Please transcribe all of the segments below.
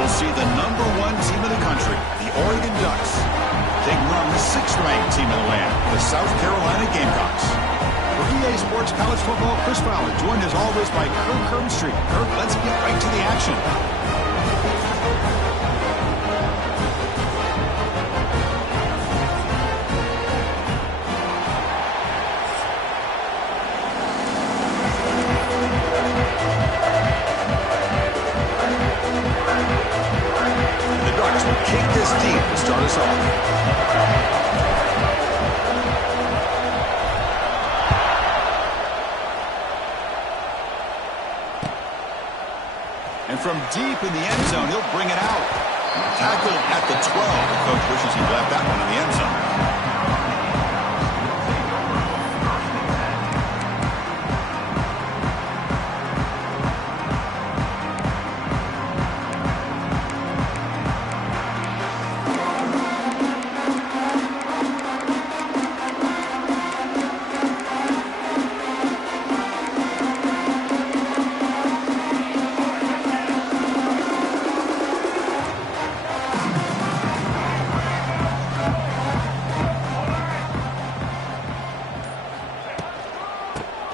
we'll see the #1 team in the country, the Oregon Ducks, taking on the 6th-ranked team in the land, the South Carolina Gamecocks. For EA Sports College Football, Chris Fowler, joined as always by Kirk Herbstreit. Kirk, let's get right to the action. Kick this deep to start us off. And from deep in the end zone, he'll bring it out. Tackled at the 12. The coach wishes he left that one in the end zone.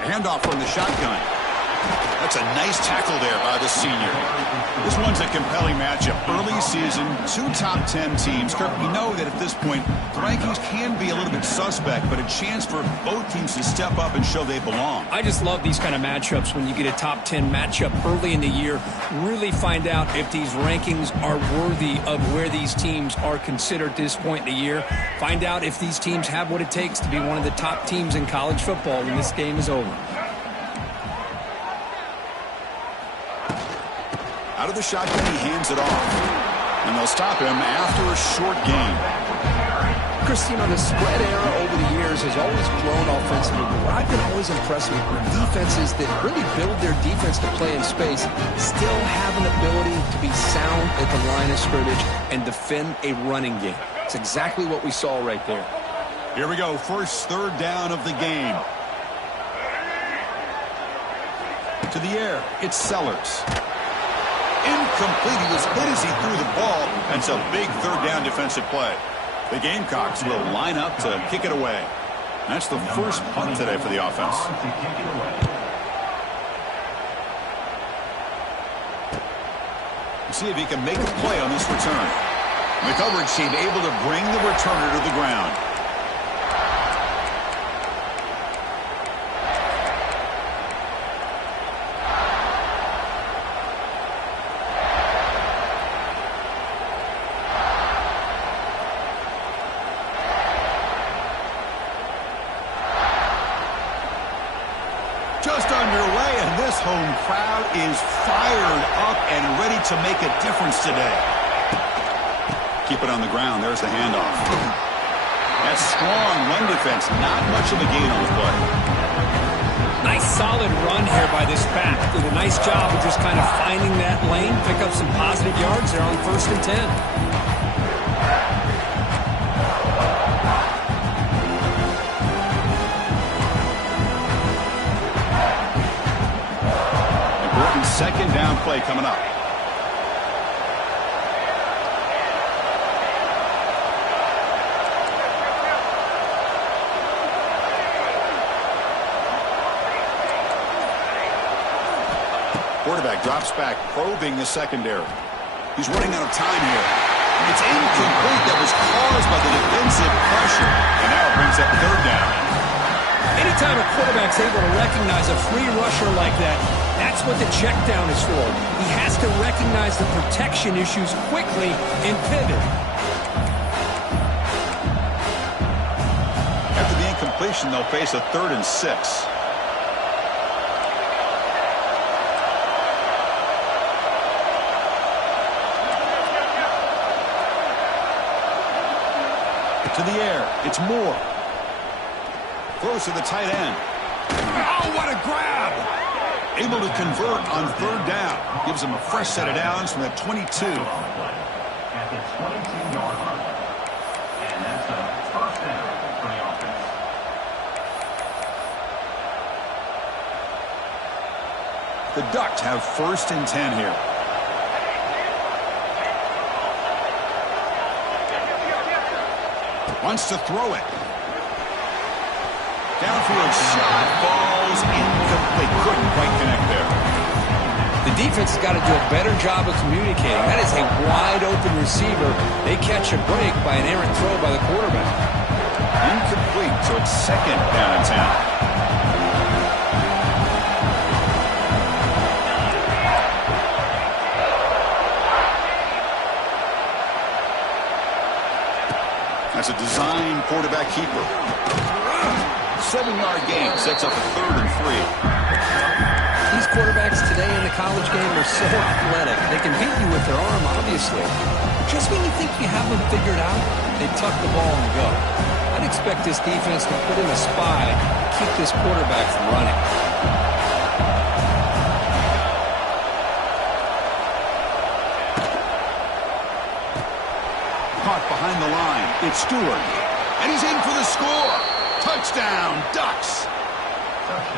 Handoff from the shotgun. That's a nice tackle there by the senior. This one's a compelling matchup. Early season, 2 top 10 teams. Kirk, we know that at this point, the rankings can be a little bit suspect, but a chance for both teams to step up and show they belong. I just love these kind of matchups when you get a top 10 matchup early in the year. Really find out if these rankings are worthy of where these teams are considered at this point in the year. Find out if these teams have what it takes to be one of the top teams in college football when this game is over. Out of the shotgun, he hands it off. And they'll stop him after a short gain. Christine, the spread era over the years has always grown offensively. But what I've been always impressed with are defenses that really build their defense to play in space, still have an ability to be sound at the line of scrimmage and defend a running game. It's exactly what we saw right there. Here we go, first 3rd down of the game. To the air, it's Sellers. Incomplete. He was hit as he threw the ball. That's a big 3rd down defensive play. The Gamecocks will line up to kick it away. That's the first punt today for the offense. See if he can make a play on this return. The coverage team able to bring the returner to the ground. Just underway, and this home crowd is fired up and ready to make a difference today. Keep it on the ground. There's the handoff. That strong run defense, not much of a gain on the play. Nice solid run here by this back. Did a nice job of just kind of finding that lane, pick up some positive yards there on 1st and 10. Second down play coming up. Quarterback drops back, probing the secondary. He's running out of time here. It's incomplete. That was caused by the defensive pressure. And now it brings up 3rd down. Anytime a quarterback's able to recognize a free rusher like that, that's what the check down is for. He has to recognize the protection issues quickly and pivot. After the incompletion, they'll face a 3rd and 6. To the air, it's Moore. Throws to the tight end. Oh, what a grab! Able to convert on 3rd down. Gives him a fresh set of downs from the 22. At the 22-yard line. And that's a 1st down for the offense. The Ducks have 1st and 10 here. Wants to throw it. Downfield shot falls incomplete. Couldn't quite connect there. The defense has got to do a better job of communicating. That is a wide-open receiver. They catch a break by an errant throw by the quarterback. Incomplete, so it's second down and 10. That's a design quarterback keeper. 7-yard gain sets up a 3rd and 3. These quarterbacks today in the college game are so athletic. They can beat you with their arm, obviously. Just when you think you have them figured out, they tuck the ball and go. I'd expect this defense to put in a spy to keep this quarterback from running. Caught behind the line. It's Stewart. And he's in for the score. Touchdown, Ducks.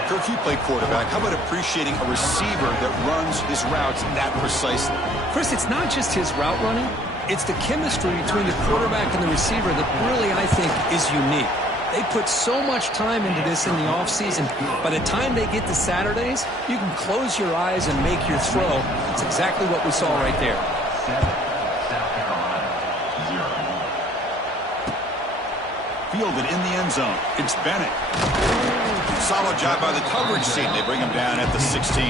Kirk, you play quarterback. How about appreciating a receiver that runs his routes that precisely? Chris, it's not just his route running. It's the chemistry between the quarterback and the receiver that really, I think, is unique. They put so much time into this in the offseason. By the time they get to Saturdays, you can close your eyes and make your throw. It's exactly what we saw right there. Fielded in the end zone. It's Bennett. Solid job by the coverage team. They bring him down at the 16.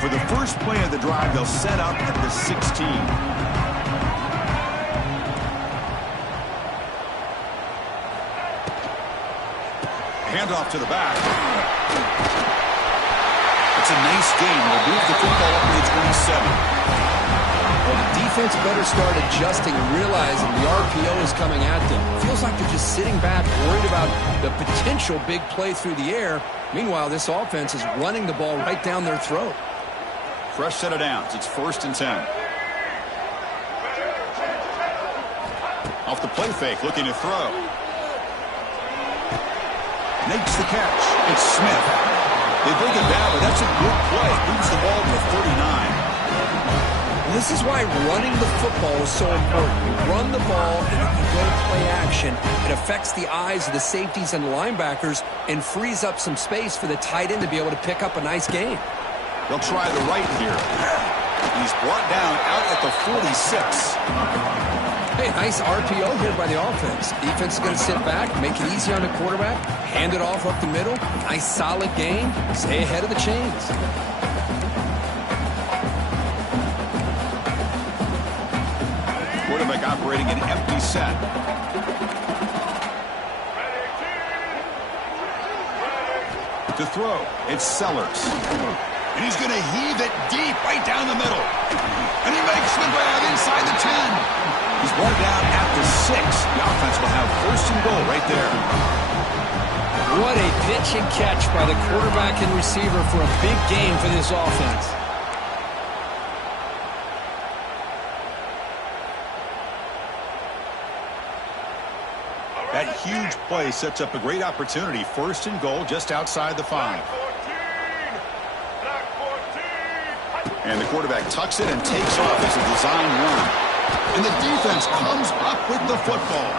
For the first play of the drive, they'll set up at the 16. Handoff to the back. It's a nice game. They'll move the football up to the 27. Well, the defense better start adjusting and realizing the RPO is coming at them. Feels like they're just sitting back, worried about the potential big play through the air. Meanwhile, this offense is running the ball right down their throat. Fresh set of downs. It's 1st and 10. Off the play fake, looking to throw. Makes the catch. It's Smith. They bring it down, but that's a good play. Moves the ball to the 39. This is why running the football is so important. You run the ball and you go play action. It affects the eyes of the safeties and the linebackers and frees up some space for the tight end to be able to pick up a nice gain. They'll try the right here. He's brought down out at the 46. Hey, nice RPO here by the offense. Defense is going to sit back, make it easy on the quarterback, hand it off up the middle. Nice solid game. Stay ahead of the chains. Quarterback operating an empty set. To throw, it's Sellers. And he's going to heave it deep right down the middle. And he makes the grab inside the 10. He's brought down at the 6. The offense will have 1st and goal right there. What a pitch and catch by the quarterback and receiver for a big game for this offense. That huge play sets up a great opportunity. 1st and goal just outside the 5. And the quarterback tucks it and takes off as a design run. And the defense comes up with the football.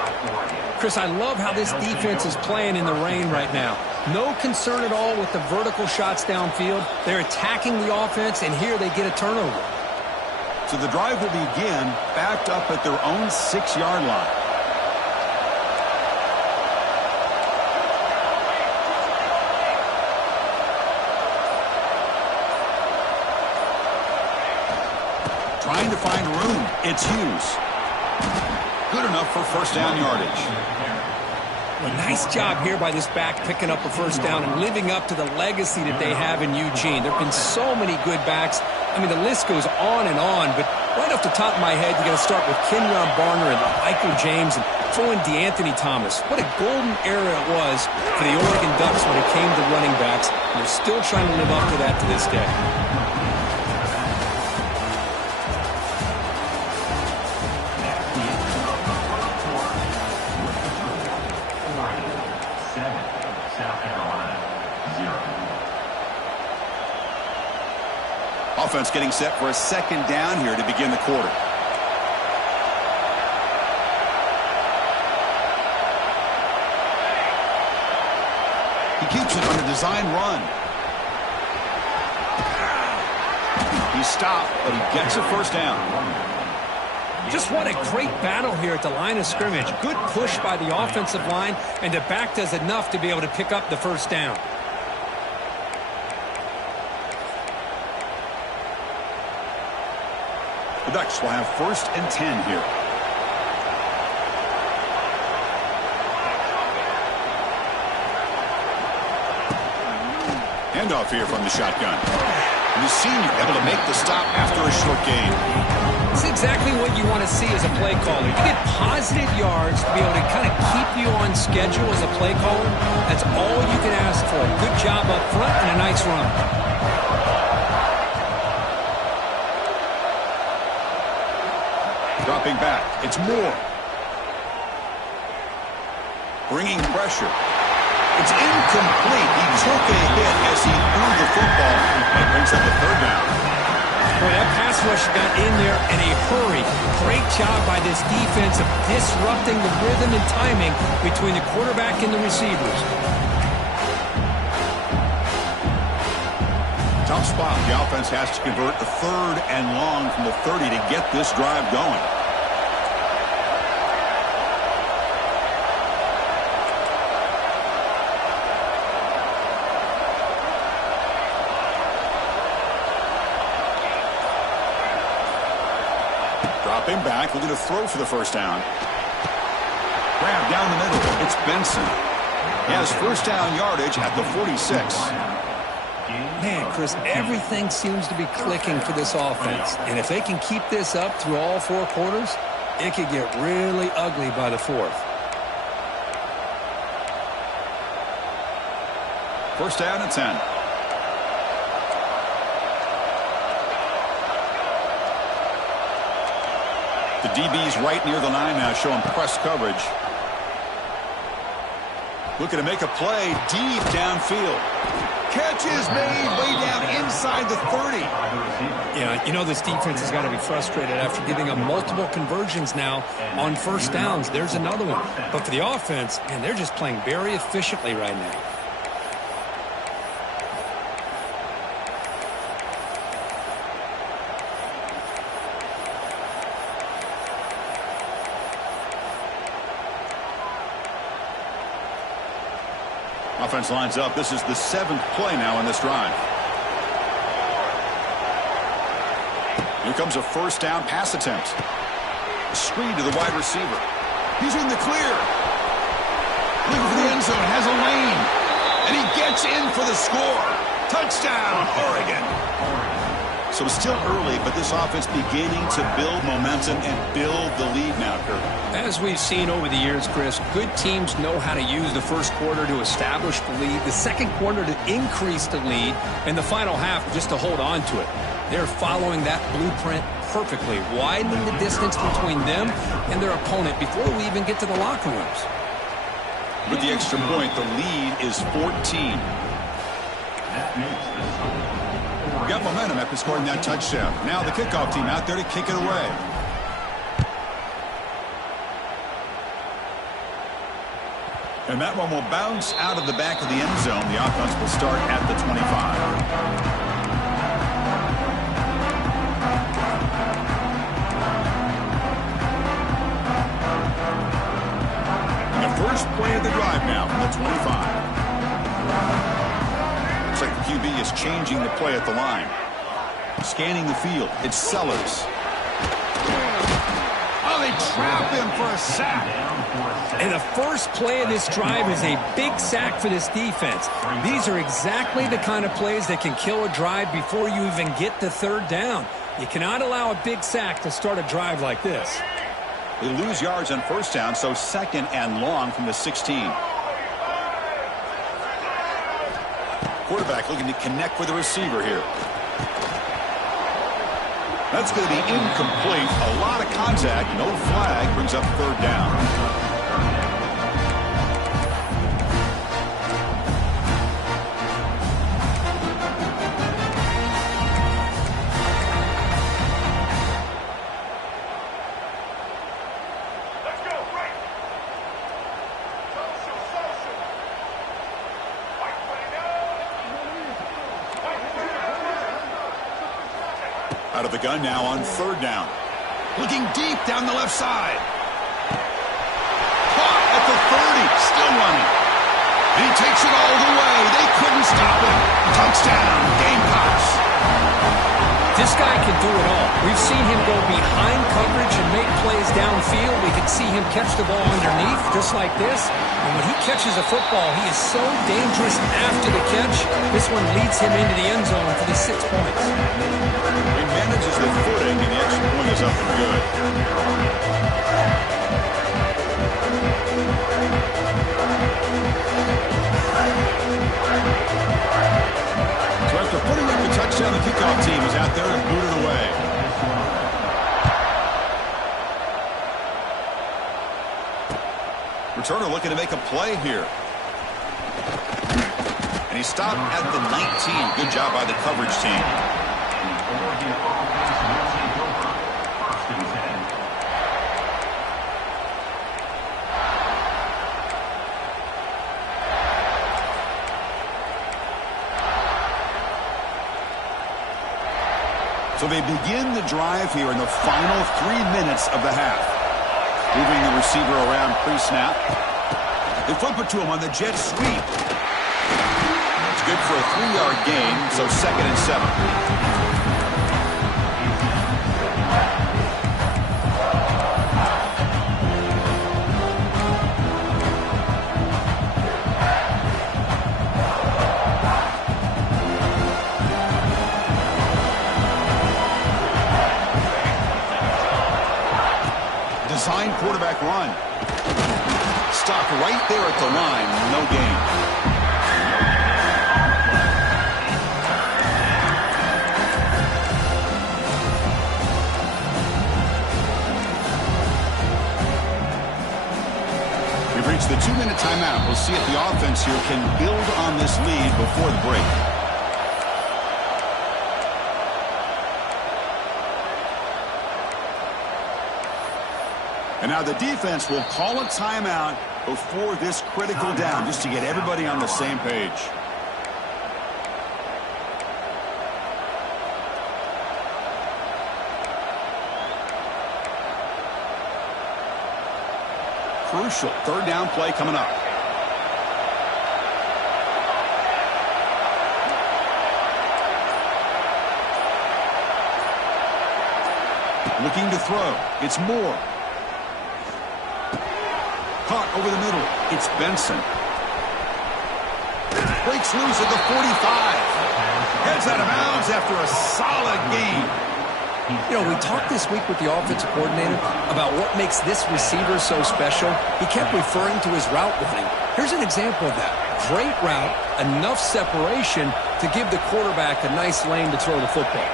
Chris, I love how this defense is playing in the rain right now. No concern at all with the vertical shots downfield. They're attacking the offense, and here they get a turnover. So the drive will begin backed up at their own 6-yard line. Trying to find room. It's Hughes. Good enough for 1st down yardage. A nice job here by this back picking up a 1st down and living up to the legacy that they have in Eugene. There have been so many good backs. I mean, the list goes on and on, but right off the top of my head, you got to start with Kenyon Barner and Michael James and throw in DeAnthony Thomas. What a golden era it was for the Oregon Ducks when it came to running backs. And they're still trying to live up to that to this day. South Carolina 0. Offense getting set for a second down here to begin the quarter. He keeps it on a design run. He stopped, but he gets a first down. Just what a great battle here at the line of scrimmage. Good push by the offensive line, and the back does enough to be able to pick up the first down. The Ducks will have 1st and 10 here. Handoff here from the shotgun. And the senior able to make the stop after a short gain. It's exactly what you want to see as a play caller. You get positive yards to be able to kind of keep you on schedule as a play caller. That's all you can ask for. Good job up front and a nice run. Dropping back. It's Moore. Bringing pressure. It's incomplete. He took a hit as he threw the football. And brings up the third down. Boy, that pass rush got in there in a hurry. Great job by this defense of disrupting the rhythm and timing between the quarterback and the receivers. Tough spot. The offense has to convert a 3rd and long from the 30 to get this drive going. Dropping back, looking to throw for the first down. Grab down the middle. It's Benson. He has first down yardage at the 46. Man, Chris, everything seems to be clicking for this offense. And if they can keep this up through all 4 quarters, it could get really ugly by the 4th. First down and 10. The DB's right near the line now, showing press coverage. Looking to make a play deep downfield. Catch is made way down inside the 30. Yeah, you know this defense has got to be frustrated after giving up multiple conversions now on first downs. There's another one. But for the offense, man, they're just playing very efficiently right now. Offense lines up. This is the 7th play now in this drive. Here comes a first down pass attempt. Screen to the wide receiver. He's in the clear. Looking for the end zone. Has a lane. And he gets in for the score. Touchdown, Oregon. So it's still early, but this offense beginning to build momentum and build the lead now, Kirk. As we've seen over the years, Chris, good teams know how to use the first quarter to establish the lead, the second quarter to increase the lead, and the final half just to hold on to it. They're following that blueprint perfectly, widening the distance between them and their opponent before we even get to the locker rooms. With the extra point, the lead is 14. Got momentum after scoring that touchdown. Now the kickoff team out there to kick it away. And that one will bounce out of the back of the end zone. The offense will start at the 25. And the first play of the drive now from the 25. Looks like the QB is changing the play at the line. Scanning the field. It's Sellers. Oh, they trap him for a sack. And the first play of this drive is a big sack for this defense. These are exactly the kind of plays that can kill a drive before you even get the third down. You cannot allow a big sack to start a drive like this. They lose yards on first down, so 2nd and long from the 16. Quarterback looking to connect with the receiver here. That's going to be incomplete. A lot of contact. No flag. Brings up 3rd down. Out of the gun now on 3rd down. Looking deep down the left side. Caught at the 30. Still running. And he takes it all the way. They couldn't stop him. Touchdown, Gamecocks. This guy can do it all. We've seen him go behind coverage and make plays downfield. We can see him catch the ball underneath, just like this. And when he catches a football, he is so dangerous after the catch. This one leads him into the end zone for the 6 points. He manages the footing, and the extra point is up and good. So after putting up the touchdown, the kickoff team is out there and booted away. Returner looking to make a play here. And he stopped at the 19. Good job by the coverage team. So they begin the drive here in the final 3 minutes of the half. Moving the receiver around pre-snap. They flip it to him on the jet sweep. It's good for a 3-yard gain, so 2nd and 7. Design quarterback run. Stopped right there at the line. No gain. We've reached the 2-minute timeout. We'll see if the offense here can build on this lead before the break. And now the defense will call a timeout before this critical down, just to get everybody on the same page. Crucial 3rd down play coming up. Looking to throw. It's Moore. Caught over the middle. It's Benson. Breaks loose at the 45. Heads out of bounds after a solid gain. You know, we talked this week with the offensive coordinator about what makes this receiver so special. He kept referring to his route running. Here's an example of that. Great route, enough separation to give the quarterback a nice lane to throw the football.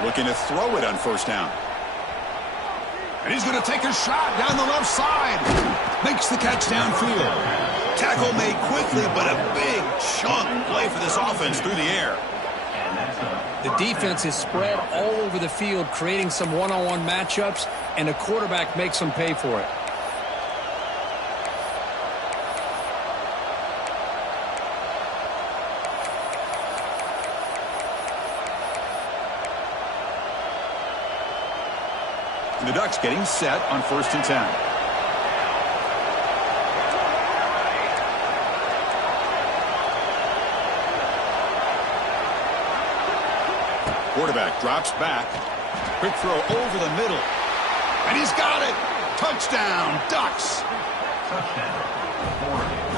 Looking to throw it on 1st down. And he's going to take a shot down the left side. Makes the catch downfield. Tackle made quickly, but a big chunk play for this offense through the air. The defense is spread all over the field, creating some one-on-one matchups, and the quarterback makes them pay for it. The Ducks getting set on 1st and 10. Quarterback drops back. Quick throw over the middle. And he's got it. Touchdown, Ducks.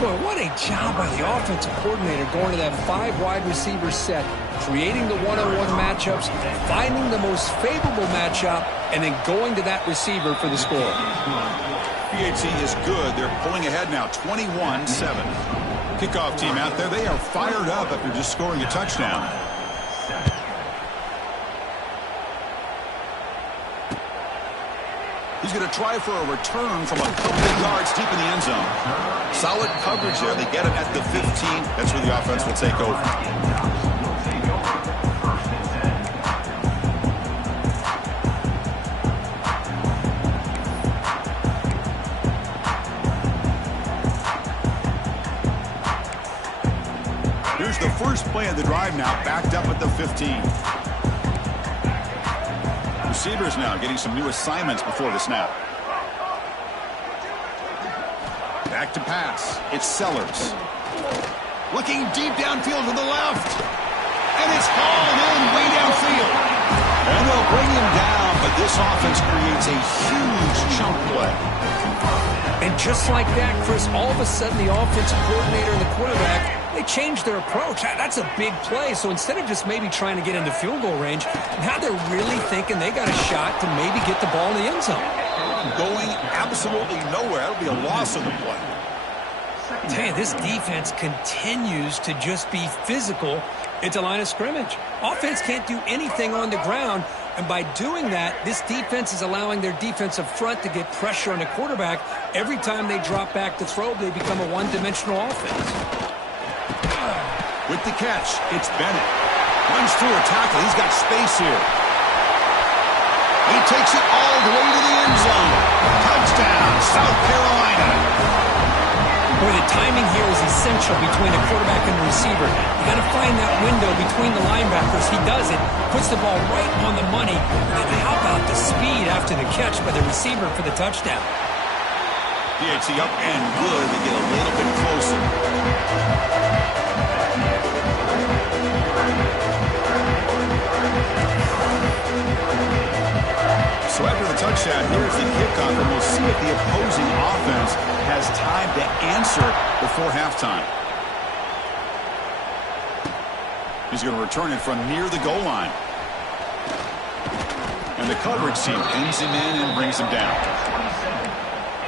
Boy, what a job by the offensive coordinator going to that 5 wide receiver set, creating the one-on-one matchups, finding the most favorable matchup, and then going to that receiver for the score. PAT is good. They're pulling ahead now, 21-7. Kickoff team out there. They are fired up after just scoring a touchdown. He's going to try for a return from a couple of yards deep in the end zone. Solid coverage there. They get it at the 15. That's where the offense will take over. first play of the drive now, backed up at the 15. Receivers now getting some new assignments before the snap. Back to pass. It's Sellers. Looking deep downfield to the left. And it's hauled in way downfield. And they'll bring him down, but this offense creates a huge chunk play. And just like that, Chris, all of a sudden the offensive coordinator and the quarterback, they changed their approach. That's a big play. So instead of just maybe trying to get into field goal range, now they're really thinking they got a shot to maybe get the ball in the end zone. Going absolutely nowhere. That'll be a loss of the play. Tell you, this defense continues to just be physical at the line of scrimmage. Offense can't do anything on the ground, and by doing that, this defense is allowing their defensive front to get pressure on the quarterback. Every time they drop back to throw, they become a one-dimensional offense. With the catch, it's Bennett. Runs through a tackle. He's got space here. He takes it all the way to the end zone. Touchdown, South Carolina. Boy, the timing here is essential between the quarterback and the receiver. You got to find that window between the linebackers. He does it, puts the ball right on the money. And how about the speed after the catch by the receiver for the touchdown? Yeah, it's the up and good to get a little bit closer. So after the touchdown, here's the kickoff, and we'll see if the opposing offense has time to answer before halftime. He's going to return it from near the goal line. And the coverage team pins him in and brings him down.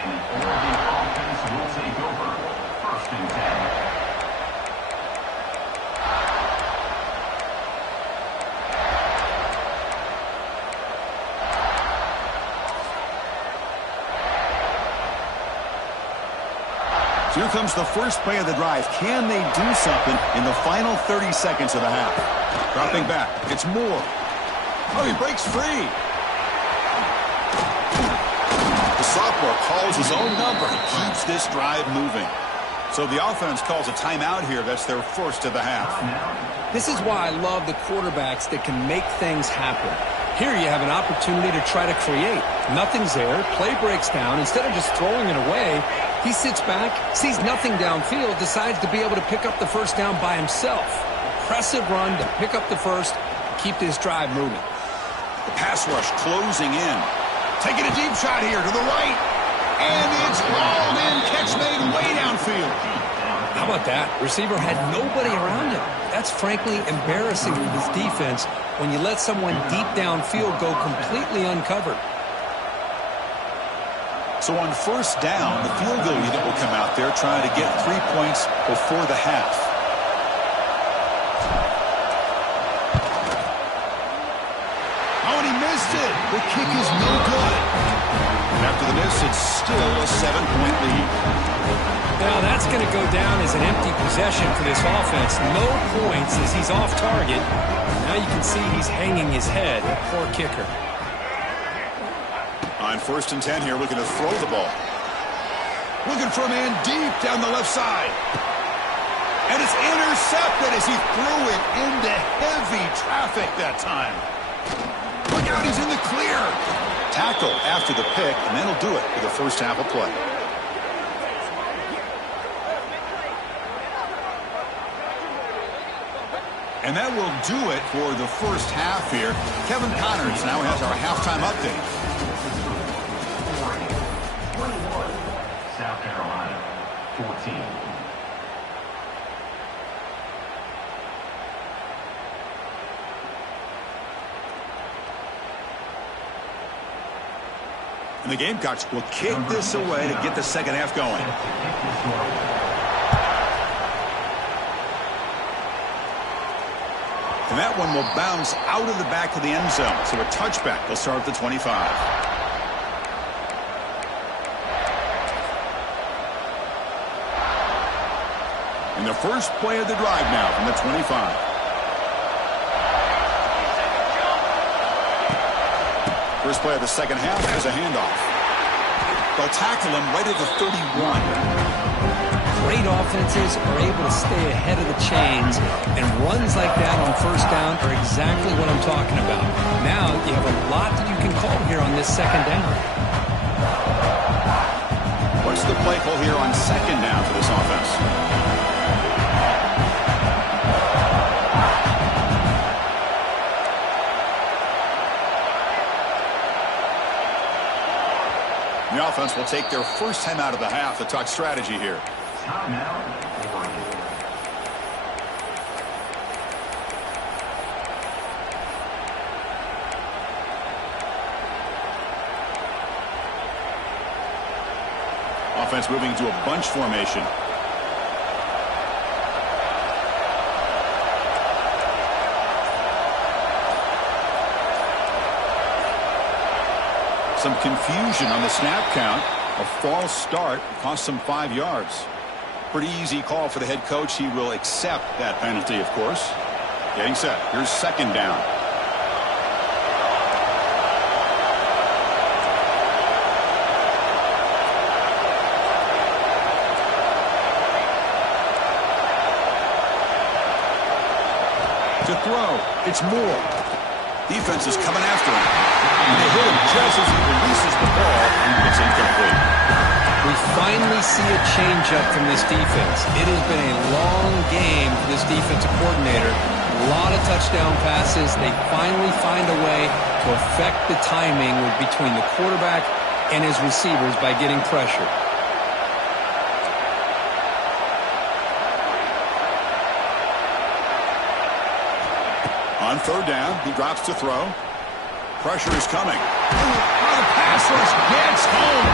And the Oregon offense will take over. 1st and 10. So here comes the first play of the drive. Can they do something in the final 30 seconds of the half? Dropping back. It's Moore. Oh, he breaks free. The sophomore calls his own number. He keeps this drive moving. So the offense calls a timeout here. That's their first of the half. This is why I love the quarterbacks that can make things happen. Here you have an opportunity to try to create. Nothing's there. Play breaks down. Instead of just throwing it away, he sits back, sees nothing downfield, decides to be able to pick up the first down by himself. Impressive run to pick up the first, keep this drive moving. The pass rush closing in. Taking a deep shot here to the right. And it's hauled in. Catch made way downfield. How about that? Receiver had nobody around him. That's frankly embarrassing for this defense when you let someone deep downfield go completely uncovered. So on first down, the field goal unit will come out there trying to get 3 points before the half. Oh, and he missed it. The kick is no good. After the miss, it's still a 7-point lead. Now that's going to go down as an empty possession for this offense. No points as he's off target. Now you can see he's hanging his head. Poor kicker. On 1st and 10 here, looking to throw the ball. Looking for a man deep down the left side. And it's intercepted as he threw it into heavy traffic that time. Look out, he's in the clear. Tackle after the pick, and that'll do it for the first half of play. And that will do it for the first half here. Kevin Connors now has our halftime update. South Carolina, 14. And the Gamecocks will kick this away to get the second half going. And that one will bounce out of the back of the end zone. So a touchback will start at the 25. And the first play of the drive now from the 25. First play of the second half is a handoff. They'll tackle him right at the 31. great offenses are able to stay ahead of the chains, and runs like that on first down are exactly what I'm talking about. Now you have a lot that you can call here on this second down. What's the play call here on second down for this offense? The offense will take their first time out of the half to talk strategy here. Offense moving into a bunch formation. Some confusion on the snap count. A false start cost some 5 yards. Pretty easy call for the head coach. He will accept that penalty, of course. Getting set. Here's second down. To throw. It's Moore. Defense is coming after him. And they hit him just as he releases the ball. It's incomplete. We finally see a change-up from this defense. It has been a long game for this defensive coordinator. A lot of touchdown passes. They finally find a way to affect the timing between the quarterback and his receivers by getting pressure. On third down, he drops to throw. Pressure is coming. Oh, the pass rush gets home.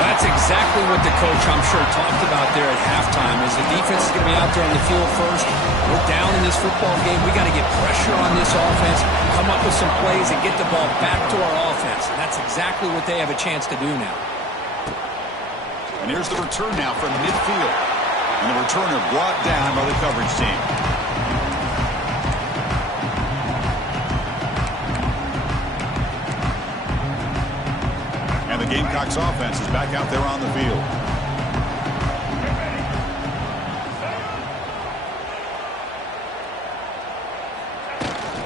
That's exactly what the coach, I'm sure, talked about there at halftime, is the defense is going to be out there on the field first. We're down in this football game. We got to get pressure on this offense, come up with some plays, and get the ball back to our offense. And that's exactly what they have a chance to do now. And here's the return now from midfield. And the returner brought down by the coverage team. The Gamecocks offense is back out there on the field.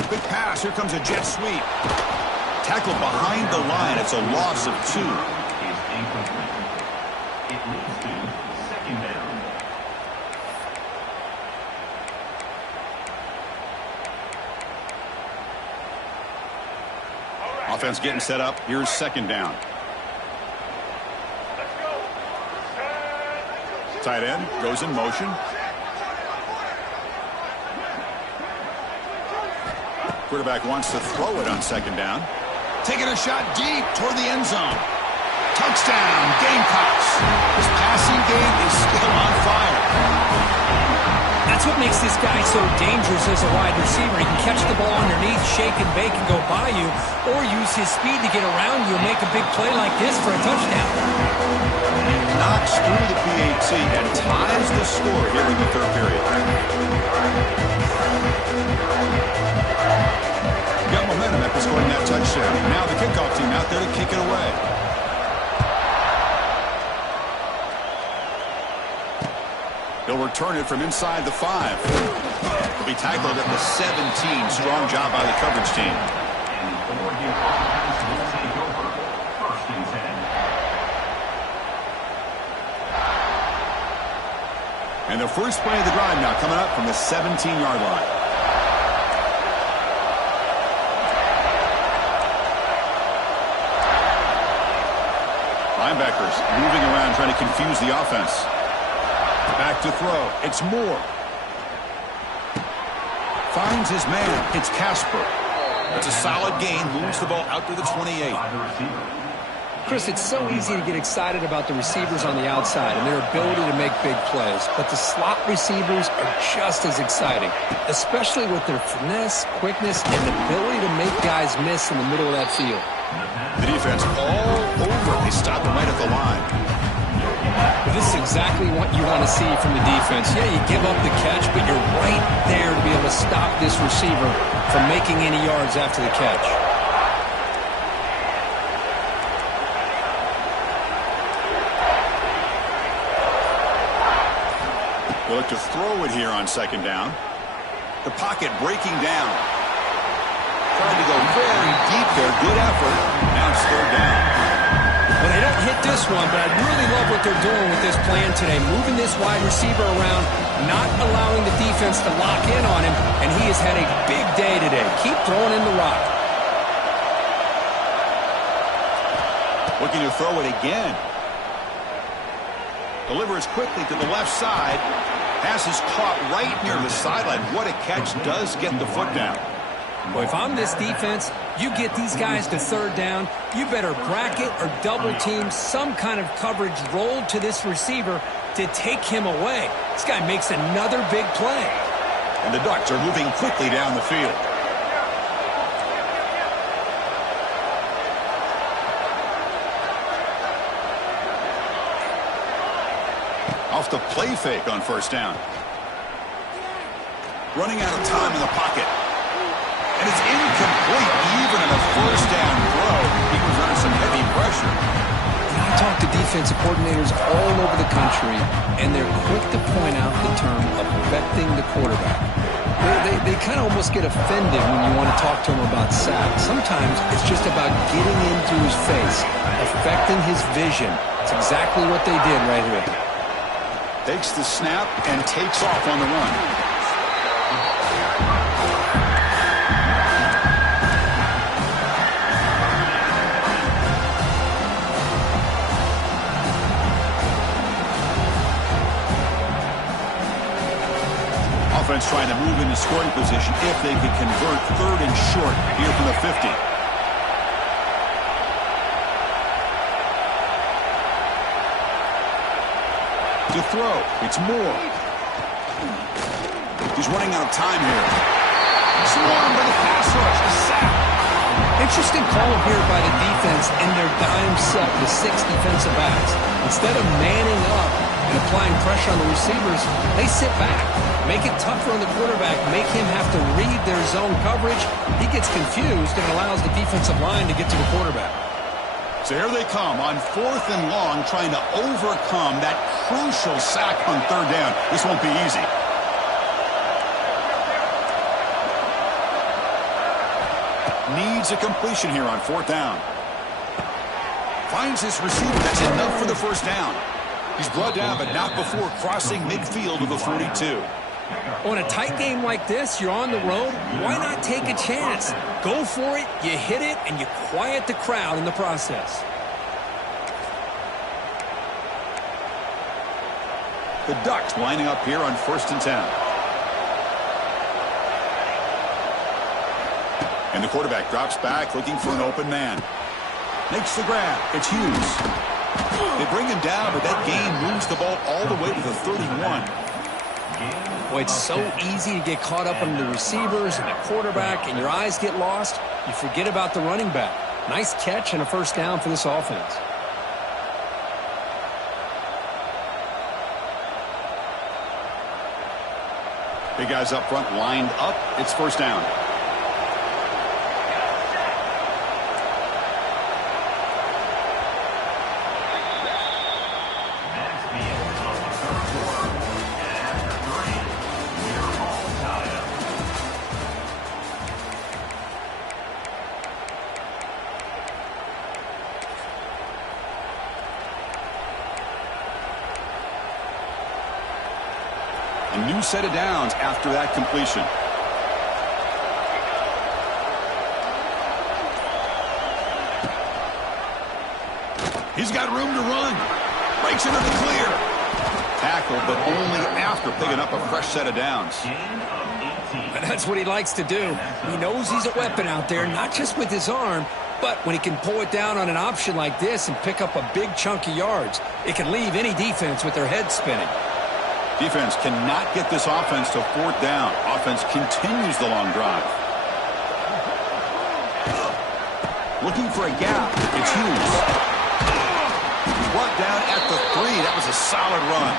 Good pass. Here comes a jet sweep. Tackled behind the line. It's a loss of 2. It leads to second down. Offense getting set up. Here's second down. Tight end goes in motion. Quarterback wants to throw it on second down. Taking a shot deep toward the end zone. Touchdown, Gamecocks. This passing game is still on fire. That's what makes this guy so dangerous as a wide receiver. He can catch the ball underneath, shake and bake, and go by you, or use his speed to get around you and make a big play like this for a touchdown. Knocks through the PAT and ties the score here in the third period. Got momentum after scoring that touchdown. Now the kickoff team out there to kick it away. He'll return it from inside the 5. He'll be tackled at the 17. Strong job by the coverage team. And the Oregon offense will take over. First and 10. And the first play of the drive now coming up from the 17-yard line. Linebackers moving around trying to confuse the offense. Back to throw. It's Moore. Finds his man. It's Casper. It's a solid gain. Moves the ball out to the 28. By the receiver. Chris, it's so easy to get excited about the receivers on the outside and their ability to make big plays, but the slot receivers are just as exciting, especially with their finesse, quickness, and ability to make guys miss in the middle of that field. The defense all over. They stop him right at the line. This is exactly what you want to see from the defense. Yeah, you give up the catch, but you're right there to be able to stop this receiver from making any yards after the catch. They'll look to throw it here on second down. The pocket breaking down. Trying to go very deep there. Good effort. Now it's third down. Well, they don't hit this one, but I really love what they're doing with this plan today. Moving this wide receiver around, not allowing the defense to lock in on him, and he has had a big day today. Keep throwing in the rock. Looking to throw it again. Delivers quickly to the left side. Pass is caught right near the sideline. What a catch. Does get the foot down. Well, if I'm this defense, you get these guys to third down, you better bracket or double team some kind of coverage rolled to this receiver to take him away. This guy makes another big play. And the Ducks are moving quickly down the field. Off the play fake on first down. Running out of time in the pocket. And it's incomplete even in a first down throw. He was under some heavy pressure. I talk to defensive coordinators all over the country, and they're quick to point out the term affecting the quarterback. They kind of almost get offended when you want to talk to them about sacks. Sometimes it's just about getting into his face, affecting his vision. It's exactly what they did right here. Takes the snap and takes off on the run. Offense trying to move into scoring position if they could convert third and short here from the 50. To throw. It's Moore. He's running out of time here. Swarmed by the pass rush. A sack. Interesting call here by the defense in their dime set with 6 defensive backs. Instead of manning up and applying pressure on the receivers, they sit back. Make it tougher on the quarterback. Make him have to read their zone coverage. He gets confused and allows the defensive line to get to the quarterback. So here they come on fourth and long, trying to overcome that crucial sack on third down. This won't be easy. Needs a completion here on fourth down. Finds his receiver. That's enough for the first down. He's brought down, but not before crossing midfield of the 42. On a tight game like this, you're on the road, why not take a chance? Go for it, you hit it, and you quiet the crowd in the process. The Ducks lining up here on first and 10. And the quarterback drops back, looking for an open man. Makes the grab. It's Hughes. They bring him down, but that gain moves the ball all the way to the 31. Boy, it's so easy to get caught up on the receivers and the quarterback, and your eyes get lost. You forget about the running back. Nice catch and a first down for this offense. Big guys up front lined up. It's first down. A new set of downs after that completion. He's got room to run. Breaks into the clear. Tackled, but only after picking up a fresh set of downs. That's what he likes to do. He knows he's a weapon out there, not just with his arm, but when he can pull it down on an option like this and pick up a big chunk of yards, it can leave any defense with their head spinning. Defense cannot get this offense to fourth down. Offense continues the long drive. Looking for a gap. It's Hughes. Brought down at the 3. That was a solid run.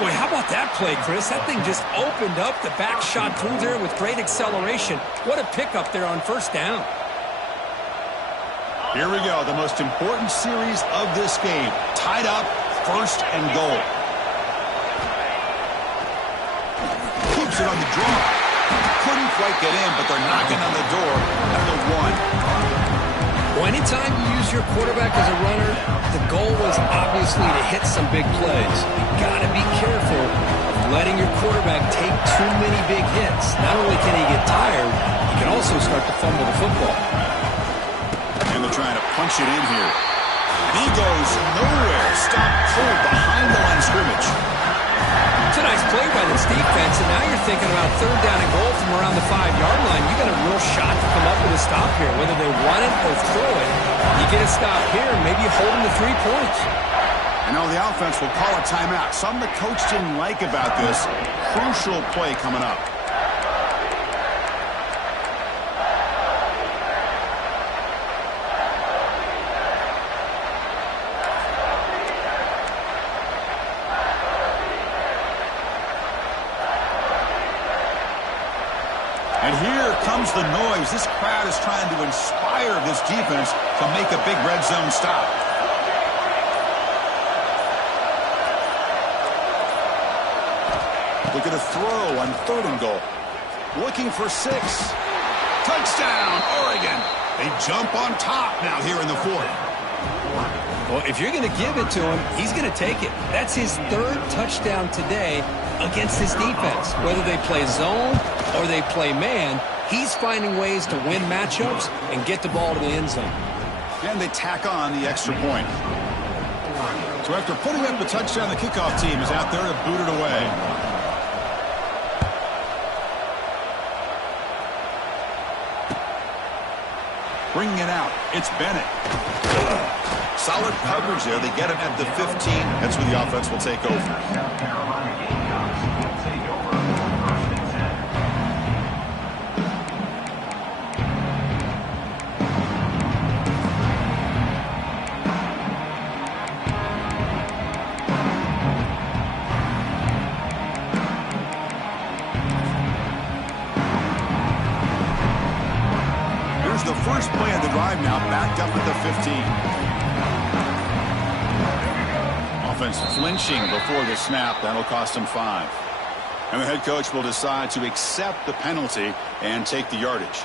Boy, how about that play, Chris? That thing just opened up. The back shot through there with great acceleration. What a pickup there on first down. Here we go. The most important series of this game. Tied up, first and goal. it on the draw. Couldn't quite get in, but they're knocking on the door at the 1. Well, anytime you use your quarterback as a runner, the goal was obviously to hit some big plays. You got to be careful of letting your quarterback take too many big hits. Not only can he get tired, he can also start to fumble the football. And they're trying to punch it in here. And he goes nowhere. Stopped cold behind the line of scrimmage. It's a nice play by this defense, and now you're thinking about 3rd down and goal from around the 5-yard line. You got a real shot to come up with a stop here, whether they run it or throw it. You get a stop here, maybe you hold them to 3 points. And now the offense will call a timeout. Something the coach didn't like about this. Crucial play coming up. And here comes the noise. This crowd is trying to inspire this defense to make a big red zone stop. Look at a throw on 3rd and goal. Looking for 6. Touchdown, Oregon. They jump on top now here in the 4th. Well, if you're going to give it to him, he's going to take it. That's his 3rd touchdown today against this defense. Whether they play zone or they play man, he's finding ways to win matchups and get the ball to the end zone. And they tack on the extra point. So after putting up the touchdown, the kickoff team is out there to boot it away. Bringing it out, it's Bennett. Solid coverage there. They get him at the 15. That's where the offense will take over. South Carolina Gamecocks will take over 1st and 10. Here's the first play of the drive now, backed up at the 15. Offense flinching before the snap. That'll cost him 5. And the head coach will decide to accept the penalty and take the yardage.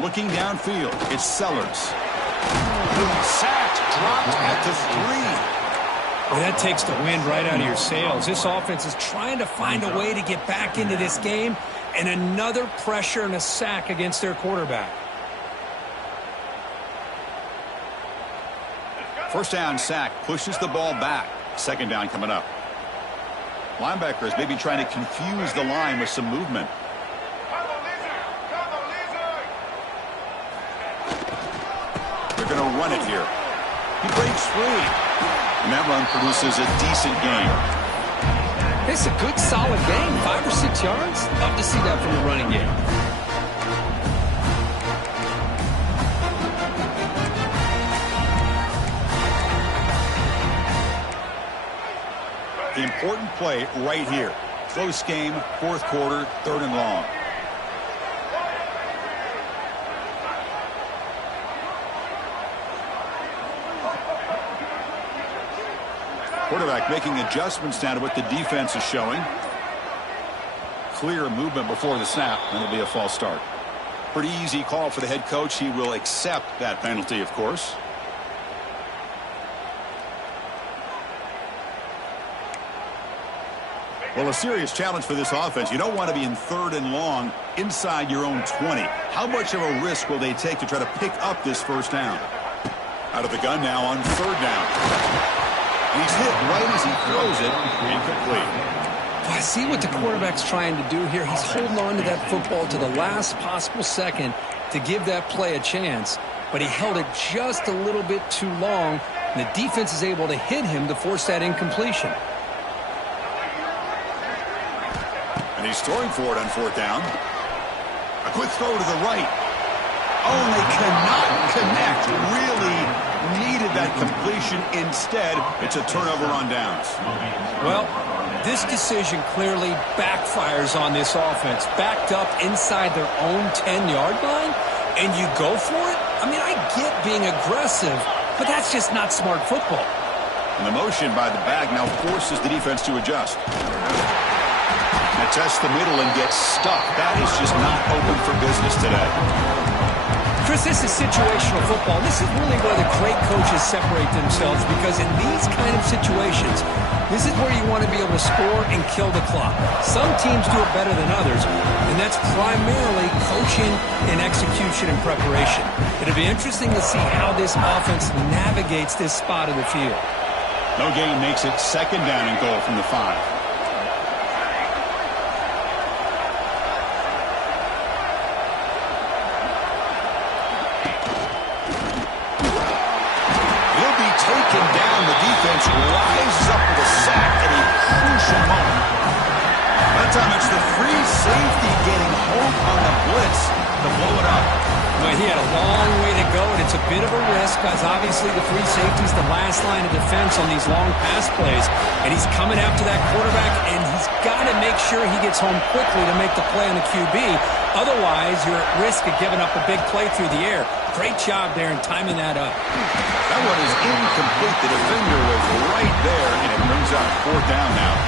Looking downfield, it's Sellers. Sacked, dropped at the 3. Well, that takes the wind right out of your sails. This offense is trying to find a way to get back into this game, and another pressure and a sack against their quarterback. First down sack, pushes the ball back. 2nd down coming up. Linebackers maybe trying to confuse the line with some movement. They're going to run it here. He breaks free. And that run produces a decent gain. It's a good, solid game. 5 or 6 yards. Love to see that from the running game. The important play right here. Close game, 4th quarter, 3rd and long. Quarterback making adjustments now to what the defense is showing. Clear movement before the snap, and it'll be a false start. Pretty easy call for the head coach. He will accept that penalty, of course. Well, a serious challenge for this offense. You don't want to be in 3rd and long inside your own 20. How much of a risk will they take to try to pick up this 1st down? Out of the gun now on 3rd down. And he's hit right as he throws it. Incomplete. I see what the quarterback's trying to do here. He's holding on to that football to the last possible second to give that play a chance. But he held it just a little bit too long, and the defense is able to hit him to force that incompletion. And he's throwing for it on 4th down. A quick throw to the right. Oh, and they cannot connect. Really needed that completion. Instead, it's a turnover on downs. Well, this decision clearly backfires on this offense. Backed up inside their own 10-yard line, and you go for it? I mean, I get being aggressive, but that's just not smart football. And the motion by the back now forces the defense to adjust. Now test the middle and get stuck. That is just not open for business today. Chris, this is situational football. This is really where the great coaches separate themselves, because in these kind of situations, this is where you want to be able to score and kill the clock. Some teams do it better than others, and that's primarily coaching and execution and preparation. It'll be interesting to see how this offense navigates this spot of the field. No gain makes it second down and goal from the 5. Rises up with a sack at a crucial moment. That time it's the free safety getting home on the blitz to blow it up. Well, he had a long way to go, and it's a bit of a risk because obviously the free safety is the last line of defense on these long pass plays, and he's coming after that quarterback, and he's got to make sure he gets home quickly to make the play on the QB. Otherwise, you're at risk of giving up a big play through the air. Great job there in timing that up. That one is incomplete. The defender was right there, and it brings up 4th down now.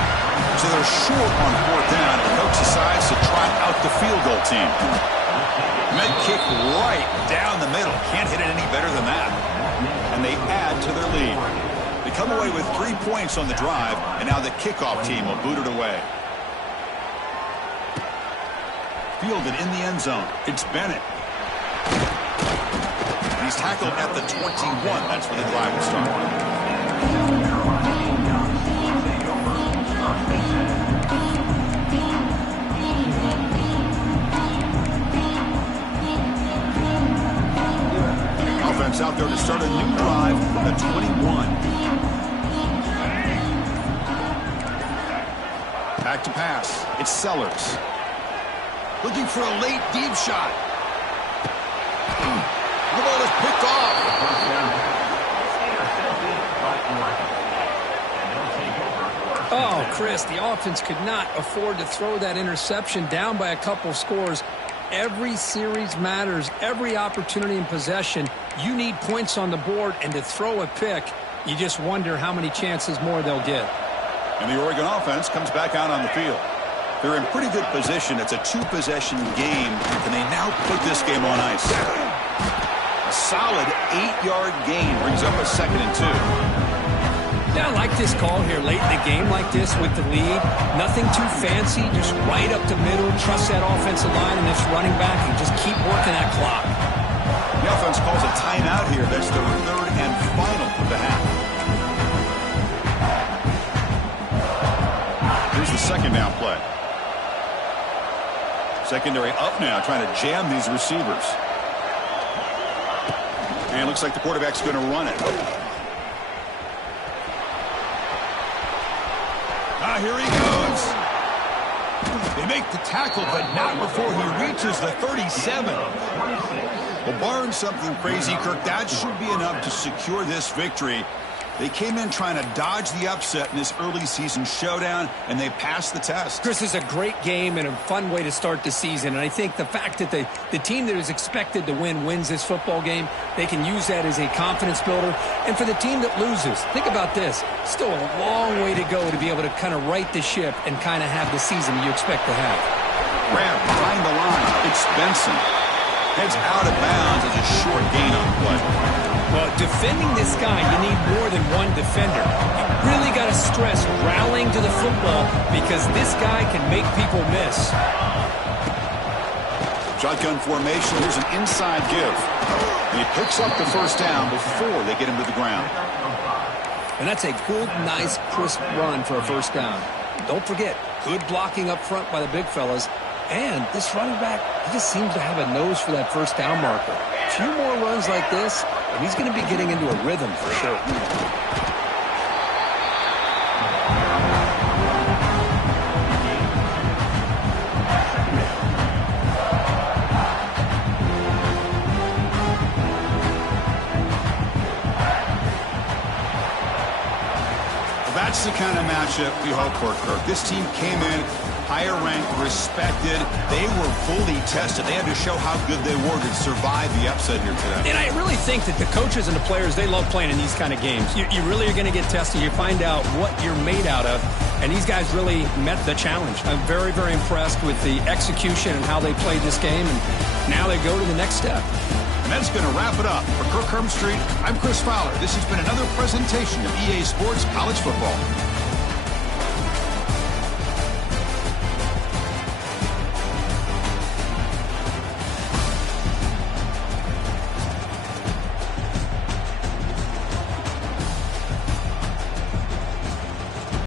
So they're short on 4th down, and the coach decides to try out the field goal team. Med kick right down the middle. Can't hit it any better than that. And they add to their lead. They come away with 3 points on the drive, and now the kickoff team will boot it away. Fielded in the end zone. It's Bennett. He's tackled at the 21. That's where the drive will start. Offense out there to start a new drive at 21. Back to pass. It's Sellers. Looking for a late deep shot. The ball is picked off. Oh, Chris, the offense could not afford to throw that interception down by a couple scores. Every series matters. Every opportunity in possession, you need points on the board, and to throw a pick, you just wonder how many chances more they'll get. And the Oregon offense comes back out on the field. They're in pretty good position. It's a 2-possession game, and they now put this game on ice. A solid 8-yard gain brings up a 2nd and 2. Yeah, I like this call here late in the game like this with the lead. Nothing too fancy, just right up the middle. Trust that offensive line and this running back and just keep working that clock. The offense calls a timeout here. That's their 3rd and final of the half. Here's the 2nd down play. Secondary up now, trying to jam these receivers. And it looks like the quarterback's going to run it. Here he goes. They make the tackle, but not before he reaches the 37. Well, barring something crazy, Kirk, that should be enough to secure this victory. They came in trying to dodge the upset in this early season showdown, and they passed the test. Chris, is a great game and a fun way to start the season. And I think the fact that the team that is expected to win wins this football game, they can use that as a confidence builder. And for the team that loses, think about this. Still a long way to go to be able to kind of right the ship and kind of have the season you expect to have. Grab behind the line. It's Benson. Heads out of bounds as a short gain on the play. Well, defending this guy, you need more than one defender. You really got to stress rallying to the football because this guy can make people miss. Shotgun formation. Here's an inside give. And he picks up the 1st down before they get him to the ground. And that's a good, nice, crisp run for a 1st down. Don't forget, good blocking up front by the big fellas. And this running back, he just seems to have a nose for that 1st down marker. A few more runs like this, and he's going to be getting into a rhythm for sure. the kind of matchup we hope for, Kirk. This team came in higher ranked, respected. They were fully tested. They had to show how good they were to survive the upset here today. And I really think that the coaches and the players, they love playing in these kind of games. You really are going to get tested. You find out what you're made out of. And these guys really met the challenge. I'm very, very impressed with the execution and how they played this game. And now they go to the next step. And that's going to wrap it up. For Kirk Herbstreit, I'm Chris Fowler. This has been another presentation of EA Sports College Football.